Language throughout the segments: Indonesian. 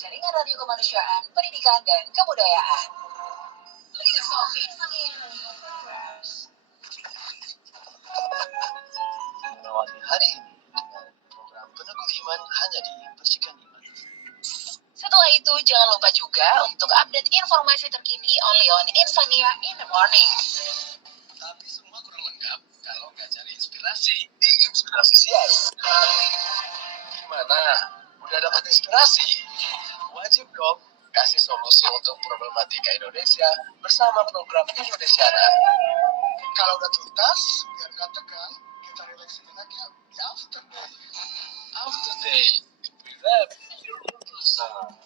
Jaringan Radio Kemanusiaan, Pendidikan, dan Kebudayaan. Mengawali hari ini dengan program Peneguh Iman hanya di Percikan Iman. Setelah itu, jangan lupa juga untuk update informasi terkini only on Insania in the Morning. Tapi semua kurang lengkap kalau nggak cari inspirasi di Inspirasi Siang. Gimana? Udah dapat inspirasi? Wajib dong kasih solusi untuk problematika Indonesia bersama program Indonesiana. Kalau udah tuntas, biar nggak tegang, kita relax sejenak yuk di After Day. After Day, prevent your concern.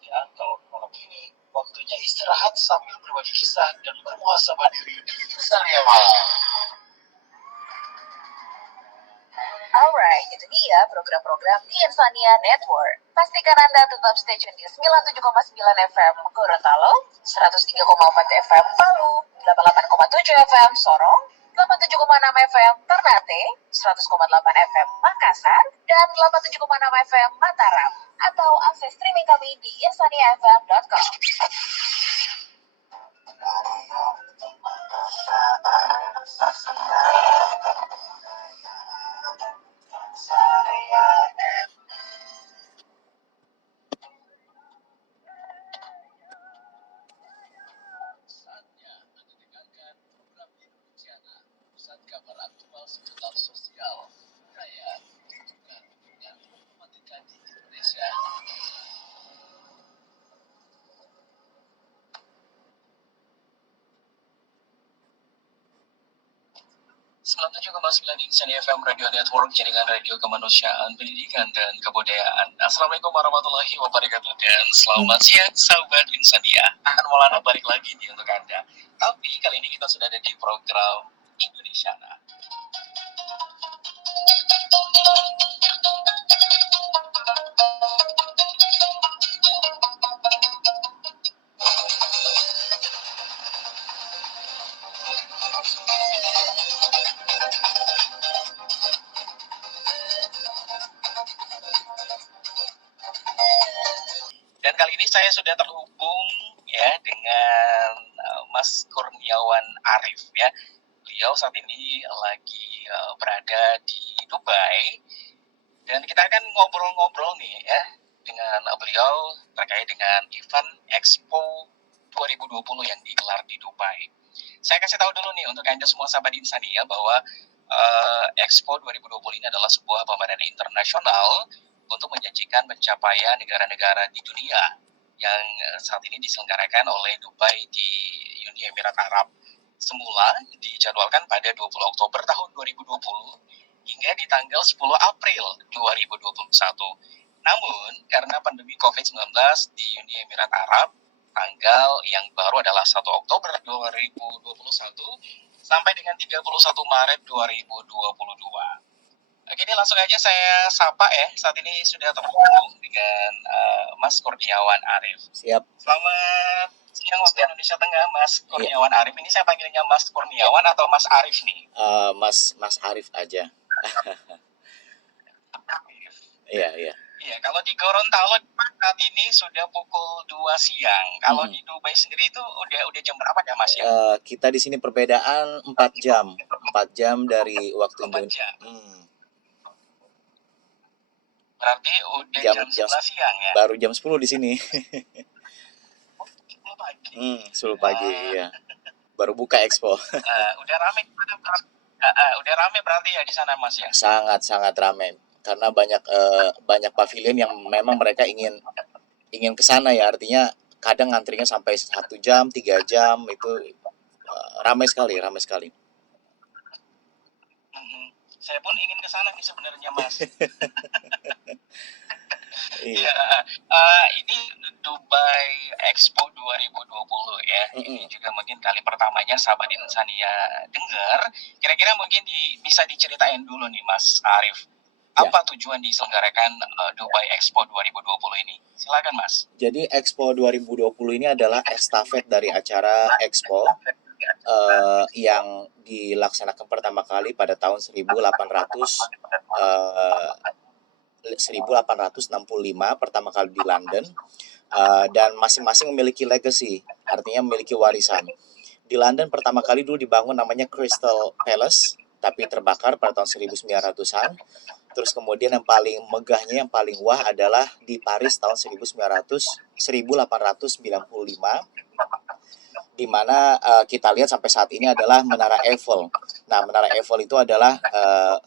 Ya, kalau malam ini waktunya istirahat sambil berbagi kisah dan bermuhasabah diri di Insania Malam. Alright, itu dia program-program di Insania Network. Pastikan Anda tetap stay tune di 97,9 FM Gorontalo, 103,4 FM Palu, 88,7 FM Sorong, 87,6 FM Ternate, 100,8 FM Makassar, dan 87,6 FM Mataram. Atau akses streaming kami di insaniafm.com. Saatnya Anda dengarkan program Indonesiana, pusat kabar aktual seputar sosial, budaya, lingkungan, dan problematika di Indonesia. Insania FM Radio Network, jaringan radio kemanusiaan, pendidikan, dan kebudayaan. Assalamualaikum warahmatullahi wabarakatuh, dan selamat siang sahabat Insania. Akan Maulana balik lagi nih untuk Anda. Tapi kali ini kita sudah ada di program Indonesiana. Dan kali ini saya sudah terhubung ya dengan Mas Kurniawan Arif ya. Beliau saat ini lagi berada di Dubai dan kita akan ngobrol-ngobrol nih ya dengan beliau terkait dengan event Expo 2020 yang digelar di Dubai. Saya kasih tahu dulu nih untuk Anda semua sahabat Insania bahwa Expo 2020 ini adalah sebuah pameran internasional untuk menjanjikan pencapaian negara-negara di dunia yang saat ini diselenggarakan oleh Dubai di Uni Emirat Arab. Semula dijadwalkan pada 20 Oktober tahun 2020 hingga di tanggal 10 April 2021. Namun, karena pandemi COVID-19 di Uni Emirat Arab, tanggal yang baru adalah 1 Oktober 2021 sampai dengan 31 Maret 2022. Oke, ini langsung aja saya sapa ya. Saat ini sudah terhubung dengan Mas Kurniawan Arif. Siap. Selamat siang waktu Indonesia Tengah, Mas Kurniawan Arif. Ini saya panggilnya Mas Kurniawan atau Mas Arif nih? Mas Arif aja. Arif. Iya. Iya, kalau di Gorontalo saat ini sudah pukul 2 siang. Kalau di Dubai sendiri itu udah jam berapa ya, Mas ya? Kita di sini perbedaan 4 jam. 4 jam dari waktu 4 Indonesia. jam. Berarti udah jam 11 siang ya? Baru jam 10 di sini. 10 pagi. 10 pagi ya. Baru buka Expo. Udah rame berarti ya di sana, Mas ya? Sangat ramai karena banyak pavilion yang memang mereka ingin ke sana ya. Artinya kadang ngantrinya sampai 1 jam, 3 jam itu ramai sekali. Saya pun ingin ke sana nih sebenarnya, Mas. Iya. Ini Dubai Expo 2020 ya. Ini juga mungkin kali pertamanya sahabat Insania dengar. Kira-kira mungkin bisa diceritain dulu nih, Mas Arif. Apa tujuan diselenggarakan Dubai Expo 2020 ini? Silakan, Mas. Jadi Expo 2020 ini adalah estafet dari acara Expo yang dilaksanakan pertama kali pada tahun 1800 1865 pertama kali di London, dan masing-masing memiliki legacy, artinya memiliki warisan. Di London pertama kali dulu dibangun namanya Crystal Palace, tapi terbakar pada tahun 1900-an. Terus kemudian yang paling megahnya, yang paling wah adalah di Paris tahun 1895, di mana kita lihat sampai saat ini adalah Menara Eiffel. Nah, Menara Eiffel itu adalah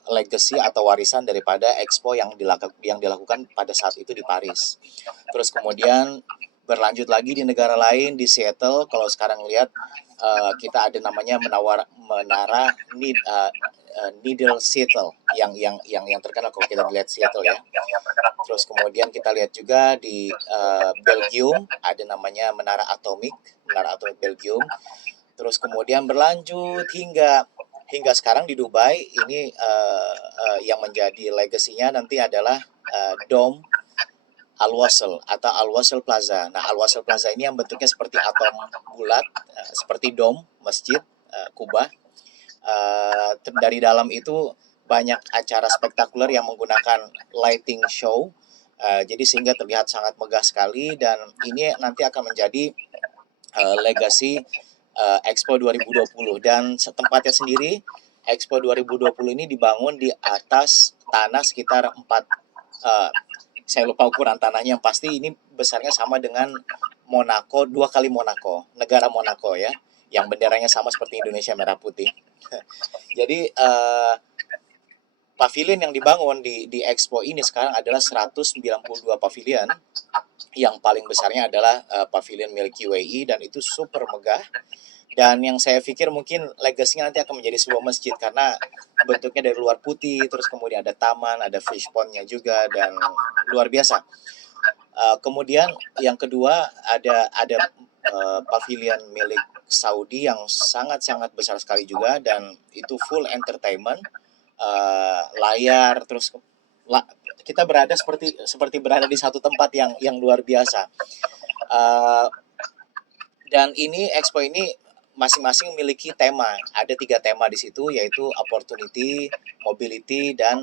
legacy atau warisan daripada Expo yang dilakukan pada saat itu di Paris. Terus kemudian berlanjut lagi di negara lain, di Seattle. Kalau sekarang lihat kita ada namanya Menara Needle Seattle yang terkenal kalau kita lihat Seattle ya. Terus kemudian kita lihat juga di Belgium ada namanya Menara Atomic Belgium. Terus kemudian berlanjut hingga sekarang di Dubai ini yang menjadi legasinya nanti adalah Dome Al-Wasl atau Al-Wasl Plaza. Nah, Al-Wasl Plaza ini yang bentuknya seperti atom bulat, seperti dom masjid Kubah. Dari dalam itu banyak acara spektakuler yang menggunakan lighting show. Jadi sehingga terlihat sangat megah sekali, dan ini nanti akan menjadi legasi Expo 2020. Dan tempatnya sendiri, Expo 2020 ini dibangun di atas tanah sekitar 4, saya lupa ukuran tanahnya, yang pasti ini besarnya sama dengan Monaco, 2 kali Monaco, negara Monaco ya, yang benderanya sama seperti Indonesia, merah putih. Jadi pavilion yang dibangun di Expo ini sekarang adalah 192 pavilion. Yang paling besarnya adalah pavilion milik UAE, dan itu super megah. Dan yang saya pikir mungkin legasinya nanti akan menjadi sebuah masjid, karena bentuknya dari luar putih, terus kemudian ada taman, ada fish pond-nya juga, dan luar biasa. Kemudian yang kedua ada pavilion milik Saudi yang sangat-sangat besar sekali juga, dan itu full entertainment, layar, terus kita berada seperti berada di satu tempat yang luar biasa. Dan ini Expo ini masing-masing memiliki tema. Ada 3 tema di situ, yaitu opportunity, mobility, dan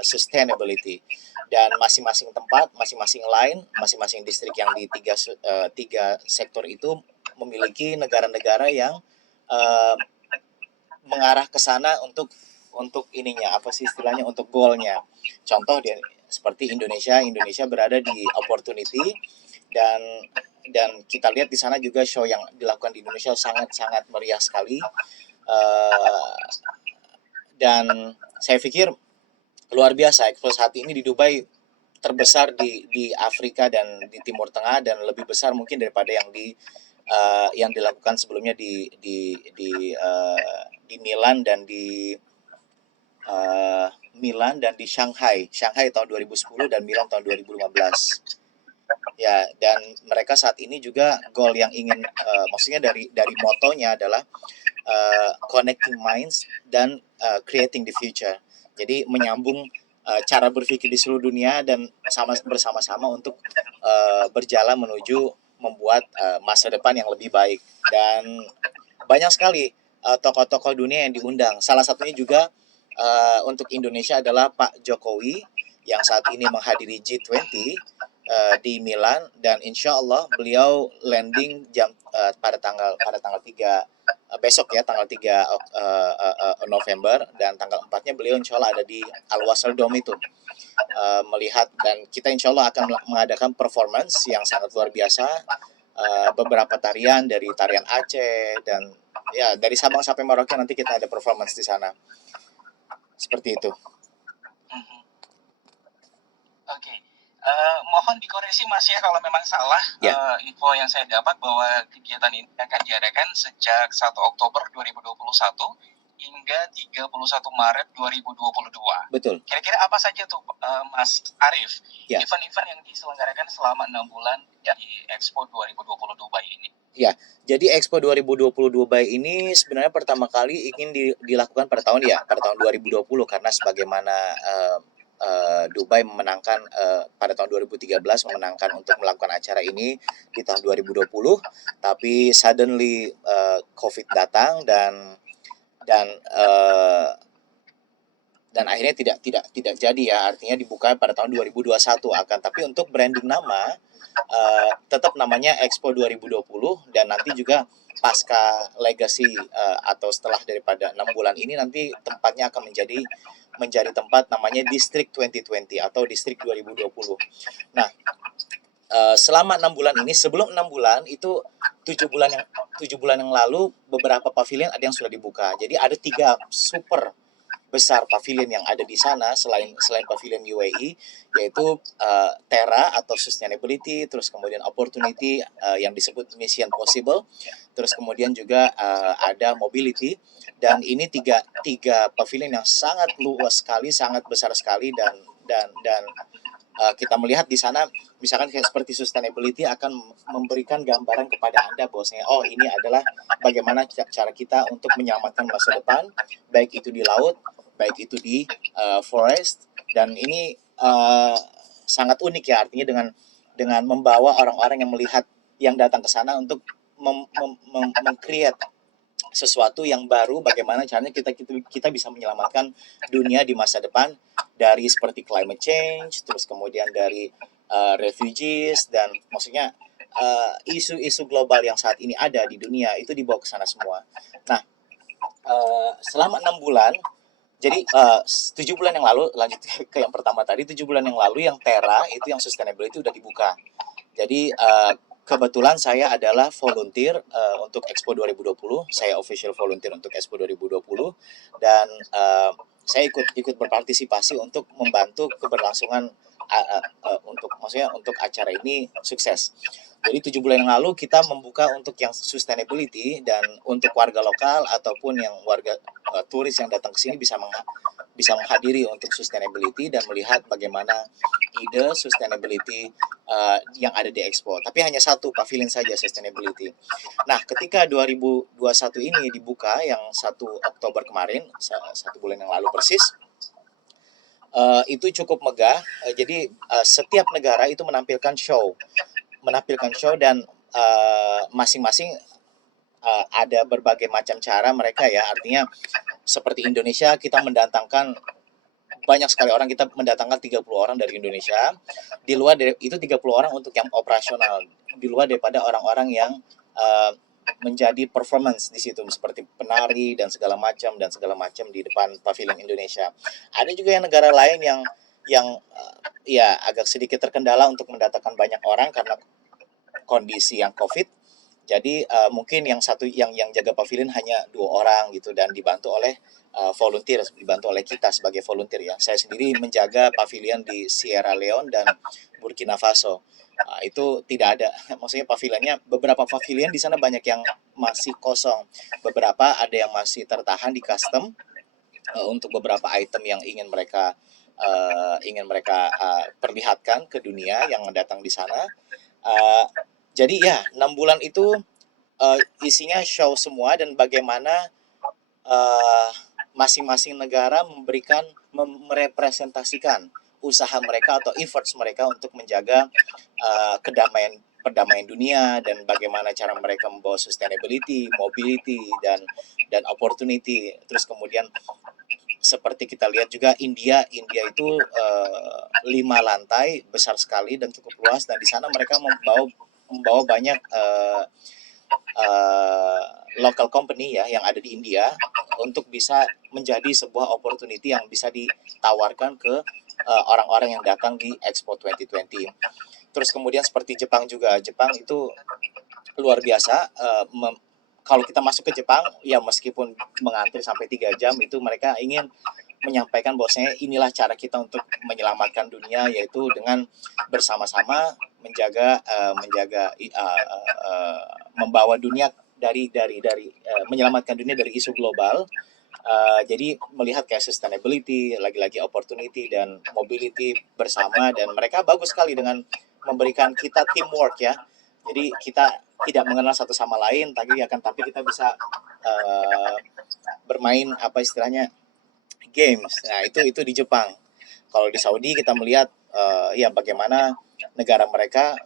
sustainability. Dan masing-masing tempat, masing-masing line, masing-masing distrik yang di tiga sektor itu memiliki negara-negara yang mengarah ke sana untuk ininya, apa sih istilahnya, untuk goalnya. Contoh seperti Indonesia berada di opportunity, dan kita lihat di sana juga show yang dilakukan di Indonesia sangat-sangat meriah sekali. Dan saya pikir luar biasa Expo saat ini di Dubai, terbesar di Afrika dan di Timur Tengah, dan lebih besar mungkin daripada yang dilakukan sebelumnya di Milan dan di Shanghai tahun 2010 dan Milan tahun 2015. Ya, dan mereka saat ini juga goal yang ingin maksudnya dari motonya adalah connecting minds dan creating the future. Jadi menyambung cara berpikir di seluruh dunia dan bersama-sama untuk berjalan menuju membuat masa depan yang lebih baik. Dan banyak sekali tokoh-tokoh dunia yang diundang. Salah satunya juga untuk Indonesia adalah Pak Jokowi yang saat ini menghadiri G20 di Milan, dan insya Allah beliau landing pada tanggal 3 besok ya, tanggal 3 November, dan tanggal 4-nya beliau insya Allah ada di Al-Wasl Dome itu melihat, dan kita insya Allah akan mengadakan performance yang sangat luar biasa, beberapa tarian dari tarian Aceh, dan ya dari Sabang sampai Merauke nanti kita ada performance di sana, seperti itu. Oke. Mohon dikoreksi Mas ya kalau memang salah. Info yang saya dapat bahwa kegiatan ini akan diadakan sejak 1 Oktober 2021 hingga 31 Maret 2022. Betul. Kira-kira apa saja tuh Mas Arif event-event yang diselenggarakan selama 6 bulan di Expo 2020 Dubai ini? Ya, jadi Expo 2020 Dubai ini sebenarnya pertama kali ingin dilakukan pada tahun 2020, karena sebagaimana Dubai memenangkan pada tahun 2013 memenangkan untuk melakukan acara ini di tahun 2020, tapi suddenly COVID datang dan dan akhirnya tidak jadi ya, artinya dibuka pada tahun 2021. Akan tapi untuk branding nama tetap namanya Expo 2020, dan nanti juga pasca legacy atau setelah daripada 6 bulan ini, nanti tempatnya akan menjadi tempat namanya District 2020 atau District 2020. Nah, selama 6 bulan ini, sebelum 6 bulan itu 7 bulan yang lalu, beberapa pavilion ada yang sudah dibuka. Jadi ada 3 super besar pavilion yang ada di sana selain pavilion UAE, yaitu Terra atau Sustainability, terus kemudian Opportunity yang disebut Mission Possible, terus kemudian juga ada Mobility. Dan ini tiga pavilion yang sangat luas sekali, sangat besar sekali, dan kita melihat di sana misalkan kayak seperti Sustainability akan memberikan gambaran kepada Anda bahwasanya oh, ini adalah bagaimana cara kita untuk menyelamatkan masa depan, baik itu di laut, baik itu di forest. Dan ini sangat unik ya, artinya dengan membawa orang-orang yang melihat, yang datang ke sana untuk meng-create sesuatu yang baru, bagaimana caranya kita bisa menyelamatkan dunia di masa depan, dari seperti climate change, terus kemudian dari refugees, dan maksudnya isu-isu global yang saat ini ada di dunia itu dibawa ke sana semua. Nah, selama 6 bulan, jadi 7 bulan yang lalu, lanjut ke yang pertama tadi, 7 bulan yang lalu yang Terra itu, yang Sustainability udah dibuka. Jadi kebetulan saya adalah volunteer untuk Expo 2020. Saya official volunteer untuk Expo 2020, dan saya ikut berpartisipasi untuk membantu keberlangsungan untuk acara ini sukses. Jadi 7 bulan yang lalu kita membuka untuk yang Sustainability, dan untuk warga lokal ataupun yang warga turis yang datang ke sini bisa menghadiri untuk Sustainability dan melihat bagaimana ide Sustainability yang ada di Expo. Tapi hanya satu pavilion saja Sustainability. Nah, ketika 2021 ini dibuka, yang 1 Oktober kemarin, 1 bulan yang lalu persis, itu cukup megah. Jadi setiap negara itu menampilkan show, dan masing-masing ada berbagai macam cara mereka ya. Artinya seperti Indonesia, kita mendatangkan banyak sekali orang, kita mendatangkan 30 orang dari Indonesia. Di luar dari itu 30 orang untuk yang operasional, di luar daripada orang-orang yang menjadi performance di situ, seperti penari dan segala macam di depan pavilion Indonesia. Ada juga yang negara lain yang ya agak sedikit terkendala untuk mendatangkan banyak orang karena kondisi yang COVID. Jadi mungkin yang jaga pavilion hanya 2 orang gitu, dan dibantu oleh volunteer, dibantu oleh kita sebagai volunteer ya. Saya sendiri menjaga pavilion di Sierra Leone dan Burkina Faso. Itu tidak ada, maksudnya pavilionnya, beberapa pavilion di sana banyak yang masih kosong, beberapa ada yang masih tertahan di custom untuk beberapa item yang ingin mereka perlihatkan ke dunia yang datang di sana. Jadi ya 6 bulan itu isinya show semua, dan bagaimana masing-masing negara merepresentasikan usaha mereka atau efforts mereka untuk menjaga perdamaian dunia, dan bagaimana cara mereka membawa sustainability, mobility, dan opportunity. Terus kemudian seperti kita lihat juga India itu 5 lantai, besar sekali dan cukup luas, dan di sana mereka membawa banyak local company ya yang ada di India untuk bisa menjadi sebuah opportunity yang bisa ditawarkan ke orang-orang yang datang di Expo 2020. Terus kemudian seperti Jepang juga, Jepang itu luar biasa. Kalau kita masuk ke Jepang ya, meskipun mengantri sampai 3 jam, itu mereka ingin menyampaikan bahwasanya inilah cara kita untuk menyelamatkan dunia, yaitu dengan bersama-sama membawa dunia dari menyelamatkan dunia dari isu global. Jadi melihat kayak sustainability, lagi-lagi opportunity dan mobility bersama, dan mereka bagus sekali dengan memberikan kita teamwork ya. Jadi kita tidak mengenal satu sama lain, tapi kita bisa bermain apa istilahnya games. Nah, itu di Jepang. Kalau di Saudi kita melihat ya bagaimana negara mereka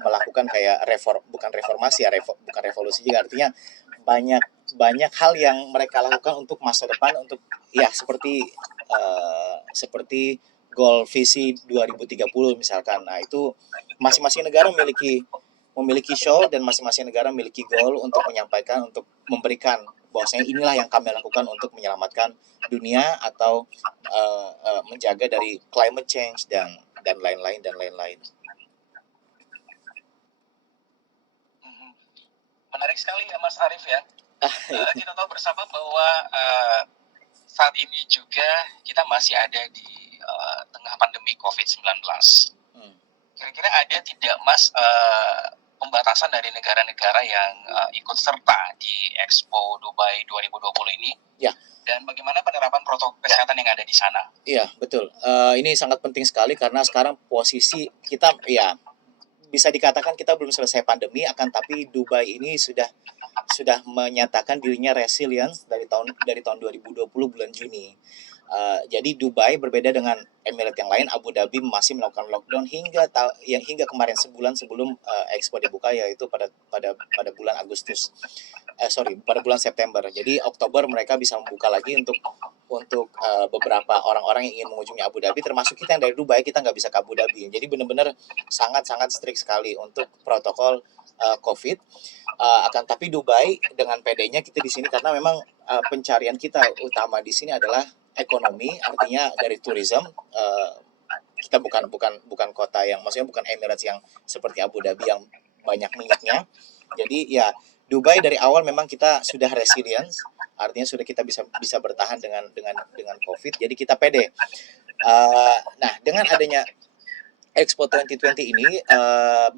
melakukan kayak bukan reformasi ya, bukan revolusi juga, artinya banyak hal yang mereka lakukan untuk masa depan, untuk ya seperti goal visi 2030 misalkan. Nah, itu masing-masing negara memiliki show, dan masing-masing negara memiliki goal untuk menyampaikan, untuk memberikan bahwasanya inilah yang kami lakukan untuk menyelamatkan dunia atau menjaga dari climate change dan lain-lain. Mhm. Menarik sekali ya Mas Arief ya. Kita tahu bersama bahwa saat ini juga kita masih ada di tengah pandemi COVID-19. Kira-kira ada tidak Mas pembatasan dari negara-negara yang ikut serta di Expo Dubai 2020 ini? Ya. Dan bagaimana penerapan protokol kesehatan yang ada di sana? Iya, betul. Ini sangat penting sekali karena sekarang posisi kita, ya bisa dikatakan kita belum selesai pandemi, akan tapi Dubai ini sudah menyatakan dirinya resilience dari tahun 2020 bulan Juni. Jadi Dubai berbeda dengan Emirat yang lain. Abu Dhabi masih melakukan lockdown hingga kemarin, sebulan sebelum Expo dibuka, yaitu pada bulan pada bulan September. Jadi Oktober mereka bisa membuka lagi untuk beberapa orang-orang yang ingin mengunjungi Abu Dhabi, termasuk kita yang dari Dubai. Kita nggak bisa ke Abu Dhabi. Jadi benar-benar sangat strict sekali untuk protokol COVID. Akan tapi Dubai dengan PD-nya kita di sini, karena memang pencarian kita utama di sini adalah ekonomi, artinya dari tourism. Kita bukan kota yang, maksudnya bukan Emirates yang seperti Abu Dhabi yang banyak minyaknya. Jadi ya Dubai dari awal memang kita sudah resilience, artinya sudah kita bisa bertahan dengan COVID. Jadi kita pede. Nah, dengan adanya Expo 2020 ini,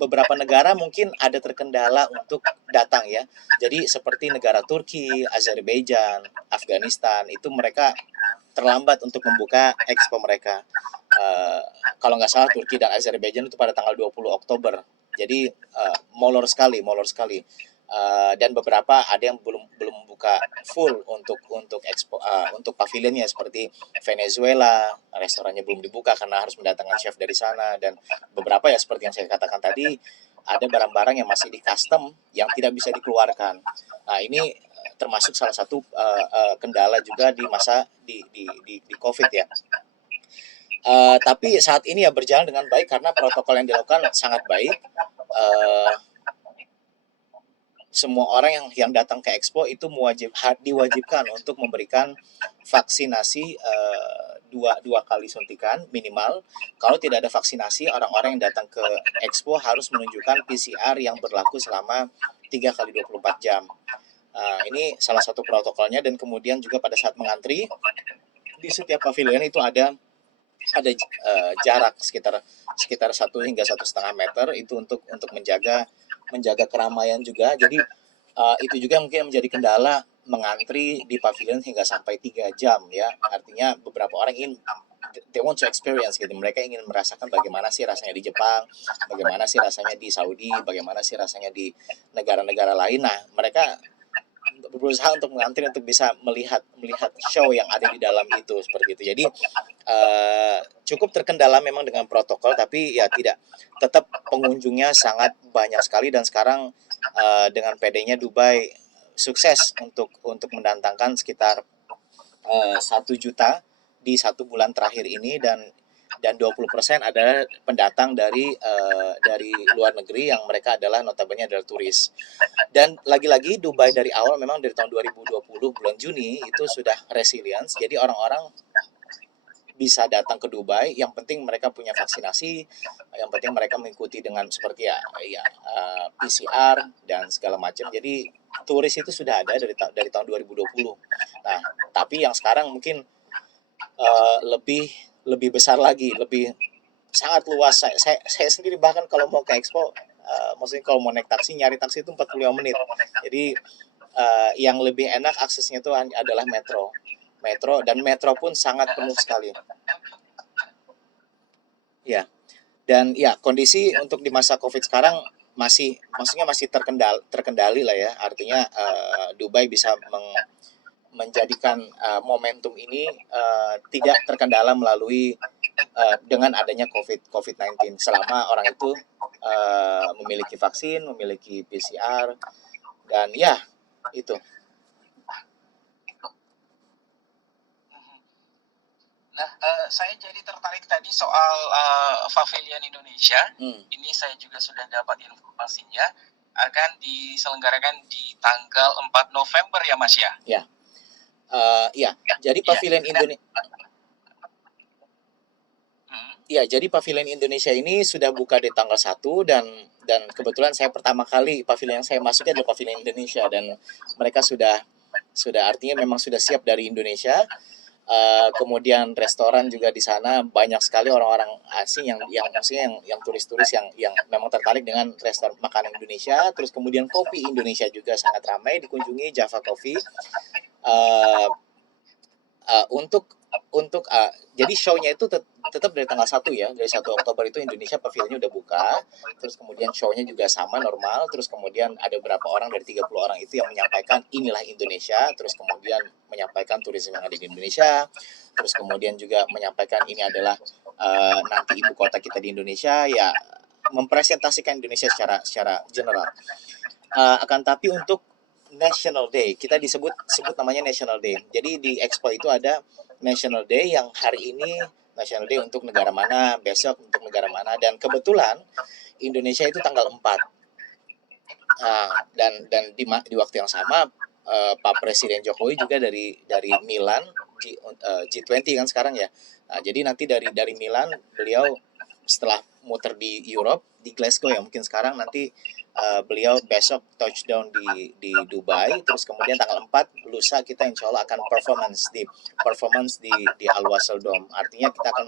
beberapa negara mungkin ada terkendala untuk datang ya. Jadi seperti negara Turki, Azerbaijan, Afghanistan, itu mereka terlambat untuk membuka Expo mereka. Kalau nggak salah Turki dan Azerbaijan itu pada tanggal 20 Oktober. Jadi molor sekali. Dan beberapa ada yang belum buka full untuk Expo, untuk pavilionnya, seperti Venezuela, restorannya belum dibuka karena harus mendatangkan chef dari sana, dan beberapa ya seperti yang saya katakan tadi, ada barang-barang yang masih di custom yang tidak bisa dikeluarkan. Nah, ini termasuk salah satu kendala juga di masa di COVID ya. Tapi saat ini ya berjalan dengan baik karena protokol yang dilakukan sangat baik. Semua orang yang datang ke Expo itu diwajibkan untuk memberikan vaksinasi dua kali suntikan minimal. Kalau tidak ada vaksinasi, orang-orang yang datang ke Expo harus menunjukkan PCR yang berlaku selama 3 kali 24 jam. Ini salah satu protokolnya, dan kemudian juga pada saat mengantri di setiap pavilion itu ada jarak sekitar 1 hingga 1,5 meter, itu untuk menjaga keramaian juga. Jadi itu juga mungkin menjadi kendala mengantri di pavilion hingga sampai 3 jam ya. Artinya beberapa orang they want to experience gitu. Mereka ingin merasakan bagaimana sih rasanya di Jepang, bagaimana sih rasanya di Saudi, bagaimana sih rasanya di negara-negara lain. Nah, mereka berusaha untuk mengantri untuk bisa melihat show yang ada di dalam itu, seperti itu. Jadi cukup terkendala memang dengan protokol, tapi ya tetap pengunjungnya sangat banyak sekali. Dan sekarang dengan PD-nya Dubai sukses untuk mendatangkan sekitar 1 juta di 1 bulan terakhir ini, dan 20% adalah pendatang dari luar negeri yang mereka adalah notabene adalah turis. Dan lagi-lagi Dubai dari awal memang dari tahun 2020 bulan Juni itu sudah resilience. Jadi orang-orang bisa datang ke Dubai, yang penting mereka punya vaksinasi, yang penting mereka mengikuti dengan seperti PCR dan segala macam. Jadi turis itu sudah ada dari tahun 2020. Nah, tapi yang sekarang mungkin lebih besar lagi, lebih sangat luas. Saya sendiri bahkan kalau mau ke Expo, maksudnya kalau mau naik taksi, nyari taksi itu 45 menit. Jadi yang lebih enak aksesnya itu adalah metro, dan metro pun sangat penuh sekali. Ya. Dan ya, kondisi untuk di masa Covid sekarang masih terkendali lah ya. Artinya Dubai bisa menjadikan momentum ini tidak terkendala melalui dengan adanya COVID-19, selama orang itu memiliki vaksin, memiliki PCR, dan ya itu. Nah, saya jadi tertarik tadi soal Pavilion Indonesia. Ini saya juga sudah dapat informasinya akan diselenggarakan di tanggal 4 November ya Mas ya? Ya, jadi Pavilion Indonesia. Ya, jadi Pavilion Indonesia ini sudah buka di tanggal 1 dan kebetulan saya pertama kali pavilion yang saya masuki adalah Pavilion Indonesia dan mereka sudah artinya memang sudah siap dari Indonesia. Kemudian restoran juga di sana banyak sekali orang-orang asing yang maksudnya yang turis-turis yang memang tertarik dengan restoran makanan Indonesia. Terus kemudian kopi Indonesia juga sangat ramai dikunjungi, Java Coffee. Jadi show-nya itu tetap dari tanggal 1 ya, dari 1 Oktober itu Indonesia Pavilionnya udah buka, terus kemudian show-nya juga sama normal, terus kemudian ada berapa orang dari 30 orang itu yang menyampaikan inilah Indonesia, terus kemudian menyampaikan turisme yang ada di Indonesia, terus kemudian juga menyampaikan ini adalah nanti ibu kota kita di Indonesia, ya mempresentasikan Indonesia secara general. Akan tapi untuk National Day, kita sebut namanya National Day. Jadi di Expo itu ada National Day yang hari ini National Day untuk negara mana, besok untuk negara mana, dan kebetulan Indonesia itu tanggal 4. Dan di waktu yang sama Pak Presiden Jokowi juga dari Milan, G20 kan sekarang ya. Jadi nanti dari Milan beliau setelah muter di Europe, di Glasgow ya mungkin sekarang, nanti beliau besok touchdown di Dubai, terus kemudian tanggal 4 lusa kita insya Allah akan performance di Al-Wasl Dome. Artinya kita akan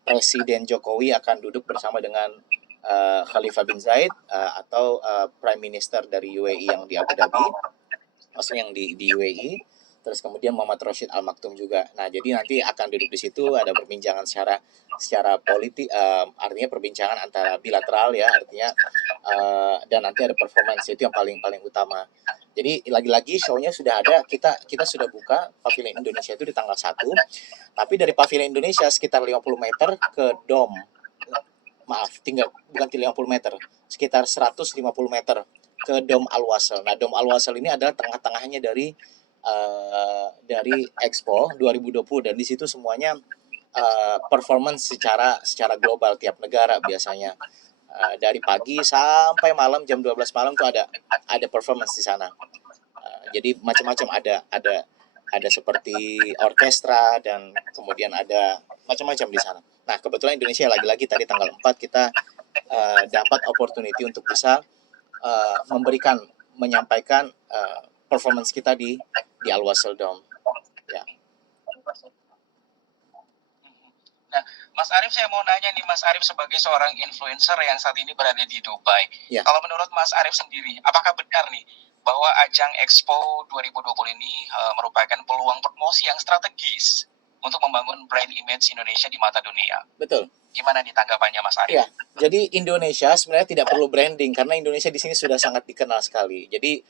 Presiden Jokowi akan duduk bersama dengan Khalifah bin Zaid atau Prime Minister dari UAE yang di Abu Dhabi, maksudnya yang di UAE. Terus kemudian Muhammad Rashid Al Maktoum juga. Nah, jadi nanti akan duduk di situ, ada perbincangan secara politik, artinya perbincangan antara bilateral ya, artinya dan nanti ada performance, itu yang paling utama. Jadi lagi-lagi show-nya sudah ada, kita sudah buka Pavilion Indonesia itu di tanggal 1. Tapi dari Pavilion Indonesia sekitar 50 meter ke Dome. Bukan 50 meter, sekitar 150 meter ke Dome Al-Wasl. Nah, Dome Al-Wasl ini adalah tengah-tengahnya dari Expo 2020 dan di situ semuanya performance secara global tiap negara biasanya. Dari pagi sampai malam jam 12 malam tuh ada performance di sana. Jadi macam-macam, ada seperti orkestra dan kemudian ada macam-macam di sana. Nah, kebetulan Indonesia lagi-lagi tadi tanggal 4 kita dapat opportunity untuk bisa menyampaikan performance kita di Al-Wasl Dome. Ya. Nah, Mas Arief, saya mau nanya nih, Mas Arief sebagai seorang influencer yang saat ini berada di Dubai. Ya. Kalau menurut Mas Arief sendiri, apakah benar nih bahwa ajang Expo 2020 ini merupakan peluang promosi yang strategis untuk membangun brand image Indonesia di mata dunia? Betul. Gimana nih tanggapannya Mas Arief? Ya, jadi Indonesia sebenarnya tidak perlu branding karena Indonesia di sini sudah sangat dikenal sekali. Jadi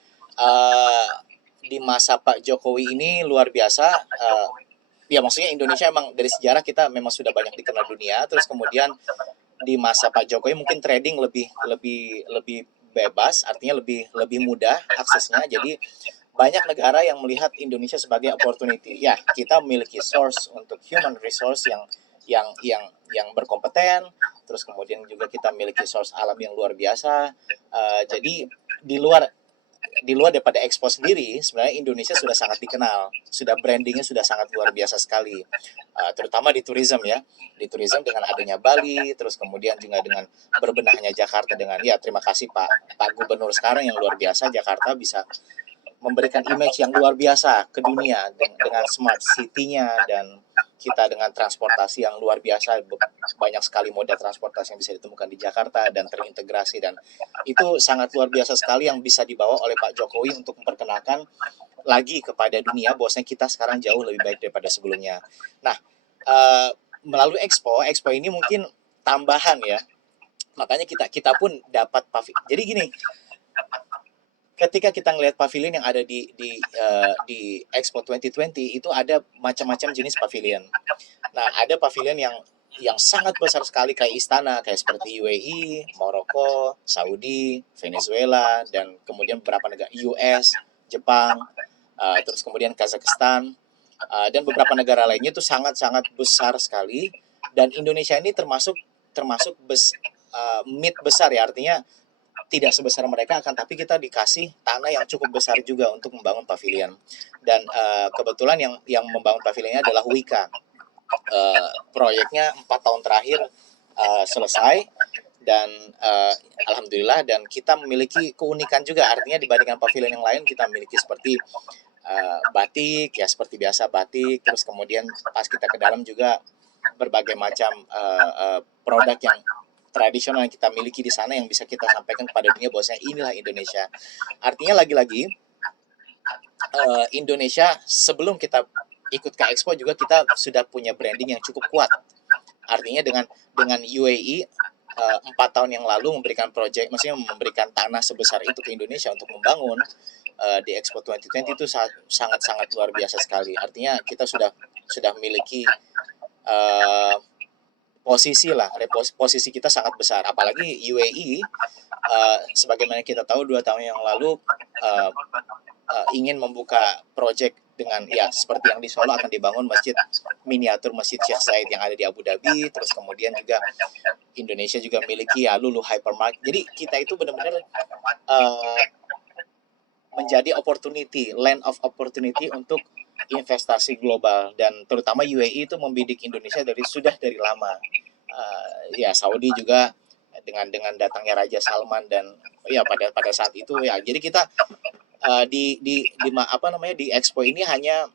di masa Pak Jokowi ini luar biasa. Ya maksudnya Indonesia emang dari sejarah kita memang sudah banyak dikenal dunia. Terus kemudian di masa Pak Jokowi mungkin trading lebih bebas, artinya lebih mudah aksesnya. Jadi banyak negara yang melihat Indonesia sebagai opportunity. Ya, kita memiliki source untuk human resource yang berkompeten. Terus kemudian juga kita memiliki source alam yang luar biasa. Jadi di luar daripada Expo sendiri, sebenarnya Indonesia sudah sangat dikenal, sudah brandingnya sudah sangat luar biasa sekali, terutama di tourism ya, di tourism dengan adanya Bali, terus kemudian juga dengan berbenahnya Jakarta dengan terima kasih Pak Gubernur sekarang yang luar biasa, Jakarta bisa memberikan image yang luar biasa ke dunia dengan smart city-nya dan kita dengan transportasi yang luar biasa, banyak sekali moda transportasi yang bisa ditemukan di Jakarta dan terintegrasi, dan itu sangat luar biasa sekali yang bisa dibawa oleh Pak Jokowi untuk memperkenalkan lagi kepada dunia bahwasanya kita sekarang jauh lebih baik daripada sebelumnya. Nah, melalui Expo ini mungkin tambahan ya, makanya kita pun dapat jadi gini, ketika kita ngelihat pavilion yang ada di Expo 2020 itu ada macam-macam jenis pavilion. Nah, ada pavilion yang sangat besar sekali kayak istana, kayak seperti UAE, Maroko, Saudi, Venezuela, dan kemudian beberapa negara US, Jepang, terus kemudian Kazakhstan. Dan beberapa negara lainnya itu sangat-sangat besar sekali, dan Indonesia ini termasuk termasuk mid besar ya, artinya tidak sebesar mereka, akan tapi kita dikasih tanah yang cukup besar juga untuk membangun pavilion. Dan kebetulan yang membangun pavilionnya adalah Wika. Proyeknya 4 tahun terakhir selesai, dan alhamdulillah, dan kita memiliki keunikan juga, artinya dibandingkan pavilion yang lain kita memiliki seperti batik ya, seperti biasa batik, terus kemudian pas kita ke dalam juga berbagai macam produk yang tradisional yang kita miliki di sana yang bisa kita sampaikan kepada dunia bahwasanya inilah Indonesia. Artinya lagi-lagi Indonesia sebelum kita ikut ke Expo juga kita sudah punya branding yang cukup kuat. Artinya dengan UAE 4 tahun yang lalu memberikan project, maksudnya memberikan tanah sebesar itu ke Indonesia untuk membangun di Expo 2020 itu sangat-sangat luar biasa sekali. Artinya kita sudah memiliki posisi kita sangat besar. Apalagi UAE sebagaimana kita tahu 2 tahun yang lalu ingin membuka project dengan ya seperti yang di Solo, akan dibangun miniatur masjid Sheikh Zayed yang ada di Abu Dhabi, terus kemudian juga Indonesia juga memiliki ya Lulu Hypermarket. Jadi kita itu benar-benar menjadi land of opportunity untuk investasi global, dan terutama UAE itu membidik Indonesia dari lama. Ya Saudi juga dengan datangnya Raja Salman, dan ya pada saat itu ya, jadi kita di Expo ini hanya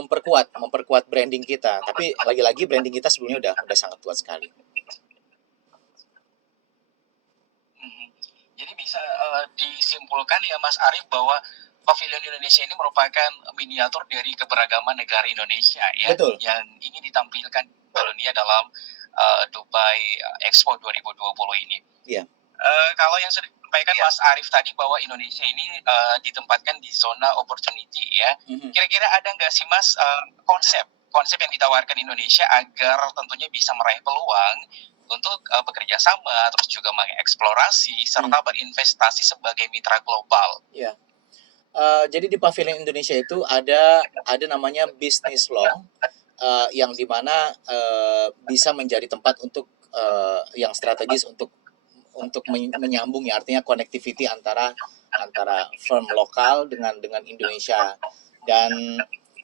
memperkuat branding kita, tapi lagi-lagi branding kita sebelumnya udah sangat kuat sekali. Jadi bisa disimpulkan ya Mas Arief bahwa Pavilion Indonesia ini merupakan miniatur dari keberagaman negara Indonesia ya. Betul. Yang ingin ditampilkan di dunia dalam Dubai Expo 2020 ini. Iya. Kalau yang sudah disampaikan Mas Arief tadi bahwa Indonesia ini ditempatkan di zona opportunity ya. Kira-kira ada nggak sih Mas konsep yang ditawarkan Indonesia agar tentunya bisa meraih peluang untuk bekerja sama, terus juga mengeksplorasi serta berinvestasi sebagai mitra global? Iya. Jadi di Pavilion Indonesia itu ada namanya business law, yang dimana bisa menjadi tempat untuk yang strategis untuk menyambung ya, artinya connectivity antara firm lokal dengan Indonesia, dan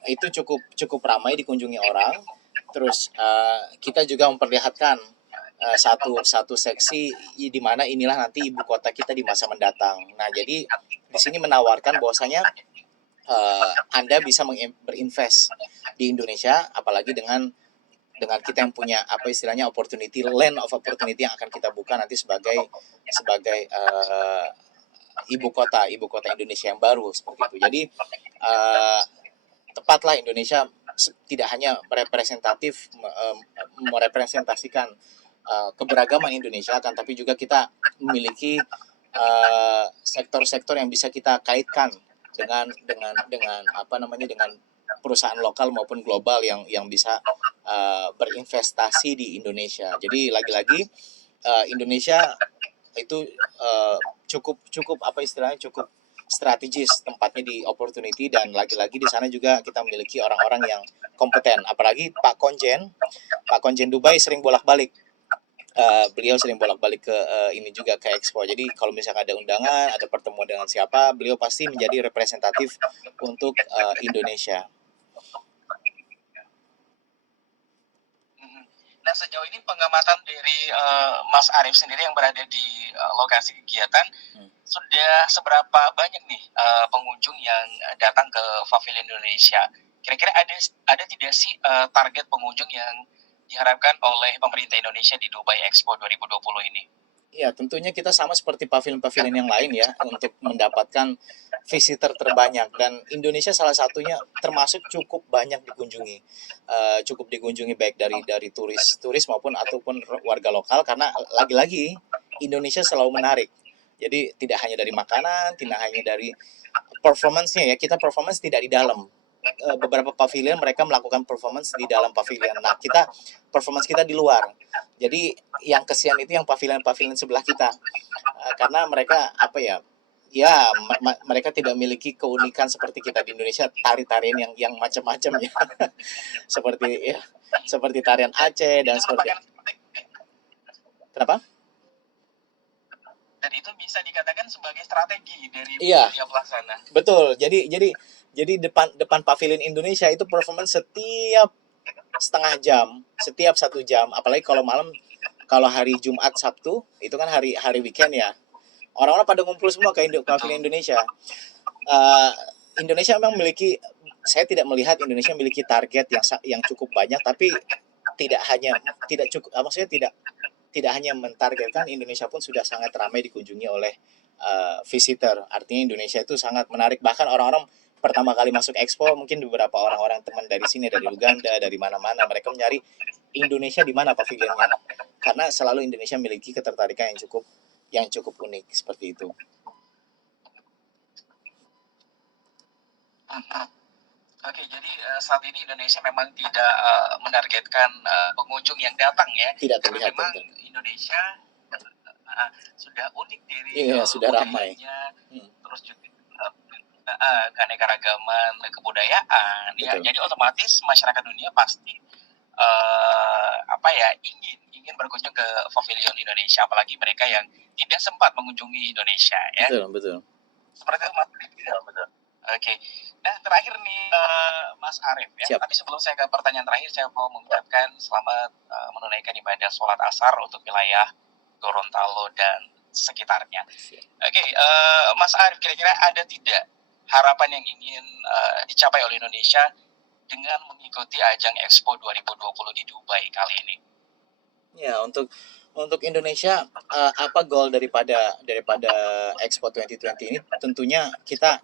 itu cukup ramai dikunjungi orang. Terus kita juga memperlihatkan satu seksi di mana inilah nanti ibu kota kita di masa mendatang. Nah, jadi di sini menawarkan bahwasanya Anda bisa berinvest di Indonesia, apalagi dengan kita yang punya land of opportunity yang akan kita buka nanti sebagai ibu kota Indonesia yang baru seperti itu. Jadi tepatlah Indonesia tidak hanya merepresentasikan keberagaman Indonesia, akan tapi juga kita memiliki sektor-sektor yang bisa kita kaitkan dengan perusahaan lokal maupun global yang bisa berinvestasi di Indonesia. Jadi lagi-lagi Indonesia itu cukup strategis tempatnya di opportunity, dan lagi-lagi di sana juga kita memiliki orang-orang yang kompeten. Apalagi Pak Konjen Dubai sering bolak-balik. Beliau sering bolak-balik ke ini juga ke Expo. Jadi kalau misalkan ada undangan, ada pertemuan dengan siapa, beliau pasti menjadi representatif untuk Indonesia. Nah, sejauh ini pengamatan dari Mas Arief sendiri yang berada di lokasi kegiatan, sudah seberapa banyak nih pengunjung yang datang ke Pavilion Indonesia? Kira-kira ada tidak sih target pengunjung yang diharapkan oleh pemerintah Indonesia di Dubai Expo 2020 ini? Ya, tentunya kita sama seperti pavilion-pavilion yang lain ya, untuk mendapatkan visitor terbanyak, dan Indonesia salah satunya termasuk cukup banyak dikunjungi, baik dari turis ataupun warga lokal, karena lagi-lagi Indonesia selalu menarik. Jadi tidak hanya dari makanan, tidak hanya dari performance-nya ya, kita performance tidak di dalam. Beberapa pavilion mereka melakukan performance di dalam pavilion. Nah, performance kita di luar. Jadi yang kesian itu yang pavilion sebelah kita, karena mereka ya mereka tidak memiliki keunikan seperti kita di Indonesia, tari-tarian yang macam-macam ya. seperti ya seperti tarian Aceh dan Itu seperti merupakan kenapa? dan itu bisa dikatakan sebagai strategi dari Iya, panitia pelaksana. betul. Jadi depan pavilion Indonesia itu performance setiap setengah jam, setiap 1 jam. Apalagi kalau malam, kalau hari Jumat Sabtu itu kan hari hari weekend ya. Orang-orang pada ngumpul semua ke pavilion Betul. Indonesia. Indonesia memang memiliki, saya tidak melihat Indonesia memiliki target yang cukup banyak, tapi tidak cukup, maksudnya tidak hanya mentargetkan, Indonesia pun sudah sangat ramai dikunjungi oleh visitor. Artinya Indonesia itu sangat menarik. Bahkan orang-orang pertama kali masuk Expo, mungkin beberapa orang-orang teman dari sini, dari Uganda, dari mana-mana, mereka mencari Indonesia di mana pavilionnya. Karena selalu Indonesia memiliki ketertarikan yang cukup unik seperti itu. Oke, jadi saat ini Indonesia memang tidak menargetkan pengunjung yang datang ya, Tidak karena terlihat memang tentu. Indonesia sudah unik dari Iya, sudah ramai. budayanya, terus juga keanekaragaman kebudayaan, ya. Betul. Jadi otomatis masyarakat dunia pasti ingin berkunjung ke pavilion Indonesia, apalagi mereka yang tidak sempat mengunjungi Indonesia ya. Betul. Seperti itu Mas. Betul. Oke. Nah, terakhir nih Mas Arief ya. Siap. Tapi sebelum saya ke pertanyaan terakhir, saya mau mengucapkan selamat menunaikan ibadah sholat asar untuk wilayah Gorontalo dan sekitarnya. Oke, Mas Arief, kira-kira ada tidak harapan yang ingin dicapai oleh Indonesia dengan mengikuti ajang Expo 2020 di Dubai kali ini? Ya, untuk Indonesia, apa goal daripada Expo 2020 ini? Tentunya kita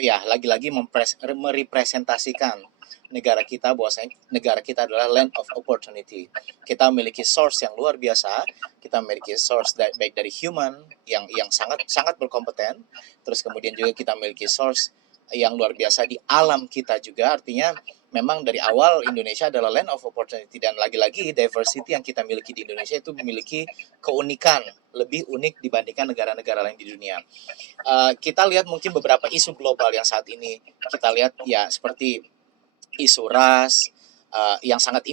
ya lagi-lagi merepresentasikan negara kita, bahwasanya negara kita adalah land of opportunity. Kita memiliki source yang luar biasa, kita memiliki source baik dari human yang sangat berkompeten, terus kemudian juga kita memiliki source yang luar biasa di alam kita juga. Artinya memang dari awal Indonesia adalah land of opportunity, dan lagi-lagi diversity yang kita miliki di Indonesia itu memiliki keunikan, lebih unik dibandingkan negara-negara lain di dunia. Kita lihat mungkin beberapa isu global yang saat ini kita lihat ya, seperti isu ras, yang sangat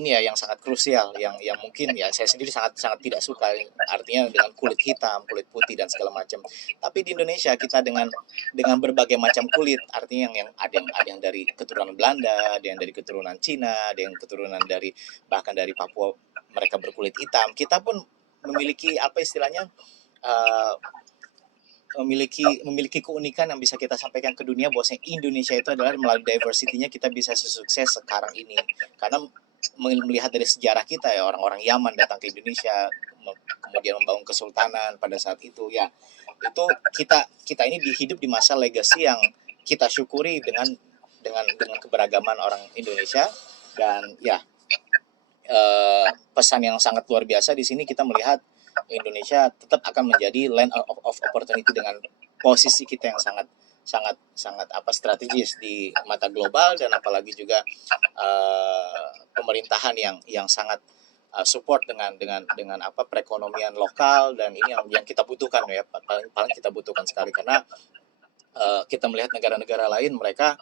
krusial, yang mungkin ya saya sendiri sangat tidak suka, artinya dengan kulit hitam, kulit putih dan segala macam. Tapi di Indonesia kita dengan berbagai macam kulit, artinya yang ada yang dari keturunan Belanda, ada yang dari keturunan Cina, ada yang keturunan dari bahkan dari Papua, mereka berkulit hitam. Kita pun memiliki apa istilahnya, memiliki keunikan yang bisa kita sampaikan ke dunia, bahwasanya Indonesia itu adalah melalui diversity-nya kita bisa sesukses sekarang ini. Karena melihat dari sejarah kita ya, orang-orang Yaman datang ke Indonesia, kemudian membangun kesultanan pada saat itu ya. Itu kita ini hidup di masa legacy yang kita syukuri dengan keberagaman orang Indonesia. Dan ya, pesan yang sangat luar biasa di sini, kita melihat Indonesia tetap akan menjadi land of opportunity dengan posisi kita yang sangat strategis di mata global, dan apalagi juga pemerintahan yang sangat support dengan perekonomian lokal, dan ini yang kita butuhkan ya, paling kita butuhkan sekali. Karena kita melihat negara-negara lain, mereka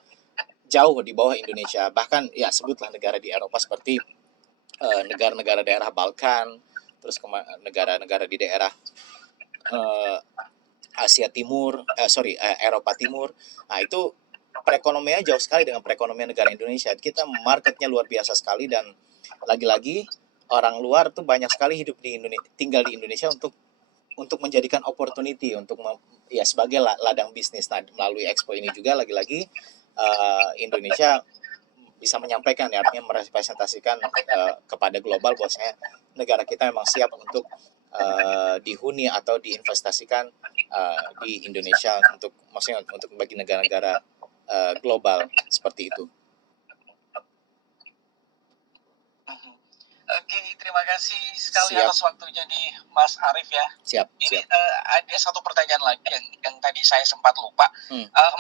jauh di bawah Indonesia, bahkan ya sebutlah negara di Eropa seperti negara-negara daerah Balkan, terus negara-negara di daerah Asia Timur, Eropa Timur. Nah, itu perekonomiannya jauh sekali dengan perekonomian negara Indonesia. Kita marketnya luar biasa sekali, dan lagi-lagi orang luar tuh banyak sekali tinggal di Indonesia untuk menjadikan opportunity untuk sebagai ladang bisnis. Nah, melalui Expo ini juga lagi-lagi Indonesia bisa menyampaikan ya, artinya merepresentasikan kepada global bahwasanya negara kita memang siap untuk dihuni atau diinvestasikan di Indonesia, maksudnya untuk bagi negara-negara global seperti itu. Oke, terima kasih sekali atas waktunya di Mas Arief ya. Siap. Ini ada satu pertanyaan lagi yang tadi saya sempat lupa.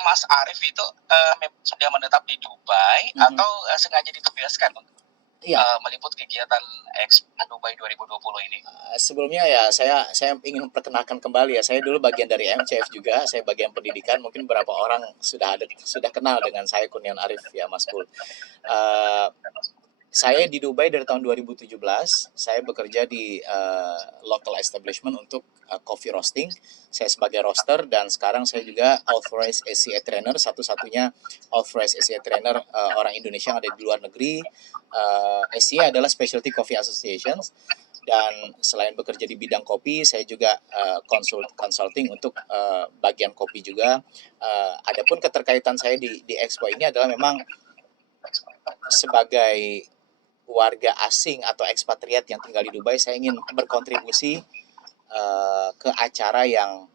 Mas Arief itu sudah menetap di Dubai atau sengaja ditugaskan Iya. meliput kegiatan Expo Dubai 2020 ini? Sebelumnya ya saya ingin memperkenalkan kembali ya, saya dulu bagian dari MCF juga, saya bagian pendidikan, mungkin beberapa orang sudah kenal dengan saya, Kurniawan Arif ya Mas Pul. Eh, saya di Dubai dari tahun 2017. Saya bekerja di local establishment untuk coffee roasting. Saya sebagai roaster dan sekarang saya juga authorized ACA trainer, satu-satunya authorized ACA trainer orang Indonesia yang ada di luar negeri. ACA adalah Specialty Coffee Association, dan selain bekerja di bidang kopi, saya juga consulting untuk bagian kopi juga. Adapun keterkaitan saya di Expo ini adalah memang sebagai warga asing atau ekspatriat yang tinggal di Dubai, saya ingin berkontribusi ke acara yang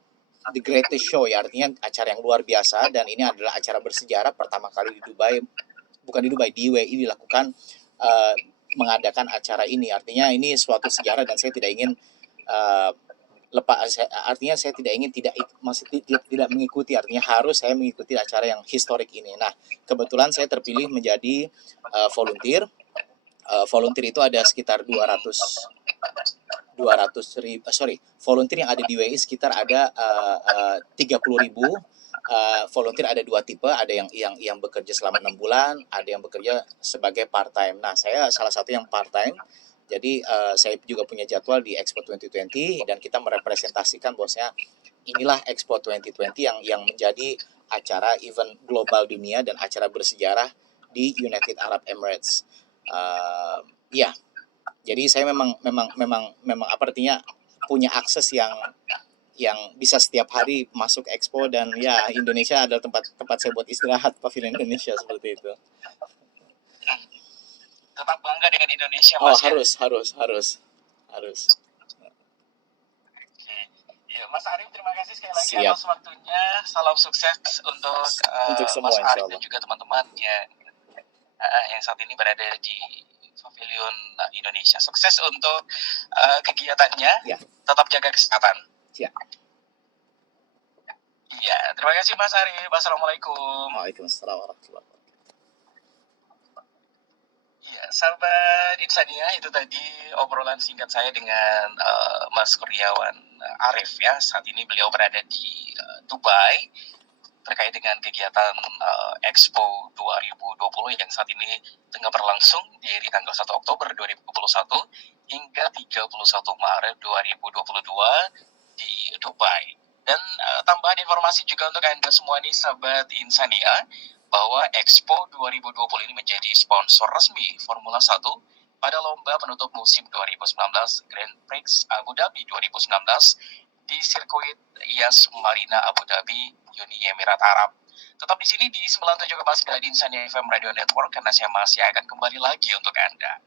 the greatest show ya, artinya acara yang luar biasa, dan ini adalah acara bersejarah pertama kali di Dubai, bukan di Dubai, di UAE dilakukan mengadakan acara ini. Artinya ini suatu sejarah dan saya tidak ingin artinya saya tidak ingin tidak mengikuti, artinya harus saya mengikuti acara yang historik ini. Nah, kebetulan saya terpilih menjadi volunteer. Volunteer itu ada sekitar 200 ribu, volunteer yang ada di UAE sekitar ada 30.000. Volunteer ada dua tipe, ada yang bekerja selama 6 bulan, ada yang bekerja sebagai part time. Nah, saya salah satu yang part time. Jadi saya juga punya jadwal di Expo 2020 dan kita merepresentasikan bosnya, inilah Expo 2020 yang menjadi acara event global dunia dan acara bersejarah di United Arab Emirates. Ya, jadi saya memang apa artinya punya akses yang bisa setiap hari masuk Expo, dan ya Indonesia adalah tempat saya buat istirahat, pavilion Indonesia seperti itu. Tetap bangga dengan Indonesia, Oh, Mas, ya? harus. Oke. Ya, Mas Arif, terima kasih sekali lagi Siap. atas waktunya. Salam sukses untuk semua, Mas insya Arif Allah. dan juga teman-teman yang saat ini berada di Pavilion Indonesia. Sukses untuk kegiatannya. Ya. Tetap jaga kesehatan. Siap. Iya, terima kasih Mas Arif. Assalamualaikum. Waalaikumsalam warahmatullahi wabarakatuh. Ya, sahabat Insania, itu tadi obrolan singkat saya dengan Mas Kurniawan Arif ya. Saat ini beliau berada di Dubai terkait dengan kegiatan Expo 2020 yang saat ini tengah berlangsung dari tanggal 1 Oktober 2021 hingga 31 Maret 2022 di Dubai. Dan tambahan informasi juga untuk Anda semua nih sahabat Insania, bahwa Expo 2020 ini menjadi sponsor resmi Formula 1 pada lomba penutup musim 2019 Grand Prix Abu Dhabi 2019 di sirkuit Yas Marina Abu Dhabi, Uni Emirat Arab. Tetap di sini di 97,9 di Insania FM Radio Network, karena saya masih akan kembali lagi untuk Anda.